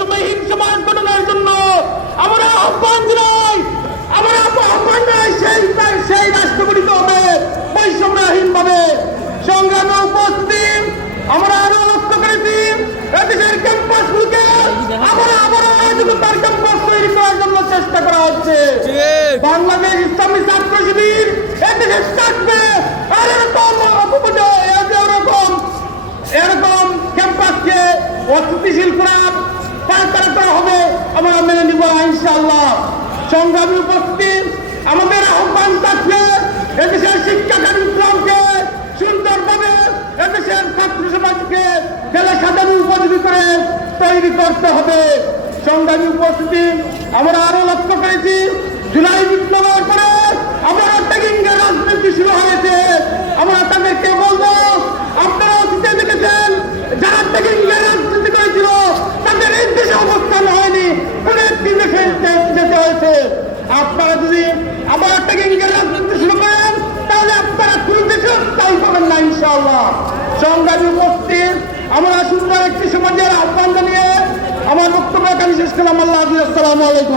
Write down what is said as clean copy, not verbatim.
বৈষম্যহীন সমাজ গঠনের জন্য আমরা আহ্বান জানাই। আমরা আহ্বান জানাই সেই রাষ্ট্র গঠিত হবে বৈষম্যহীন ভাবে। সংগ্রামে উপস্থিতি আমরা আরো লক্ষ্য করেছি এদেশের ক্যাম্পাসগুলোকে আবারও রাজনৈতিক ক্যাম্পাস তৈরি করার জন্য চেষ্টা করা হচ্ছে। বাংলাদেশ ইসলামী ছাত্র শিবির এদেশে থাকবে। আর এরকম ক্যাম্পাসকে অস্থিতিশীল করার পাল্টানো করা হবে আমরা মেনে নিব ইনশাআল্লাহ। সংগ্রামী উপস্থিতি আমাদের আহ্বান থাকবে এদেশের শিক্ষা কার্যক্রমকে সুন্দরভাবে এদেশের ছাত্র সমাজকে জেলা সাজানো উপযোগী করে তৈরি করতে হবে। সংগ্রামী উপস্থিতি আমরা আরো লক্ষ্য করেছি জুলাই বিপ্লবের পরে আমরা ট্যাগিংয়ের রাজনীতি শুরু হয়েছে। আমরা তাদেরকে বলবো আপনারা অতীতে দেখেছেন যারা ট্যাগিংয়ের রাজনীতি করেছিল তাদের এই দেশে অবস্থান হয়নি, কোন একটি দেশে যেতে হয়েছে। আপনারা যদি আবার ট্যাগিংয়ের রাজনীতি শুরু করেন তাহলে আপনারা কোন দেশে স্থায়ী পাবেন না ইনশাআল্লাহ। সংগ্রামী উপস্থিতি আমরা সুন্দর একটি সমাজের আহ্বান জানিয়ে আমার বক্তব্য এখানে শেষ করলাম। আল্লাহ হাফেজ। আসসালামু আলাইকুম।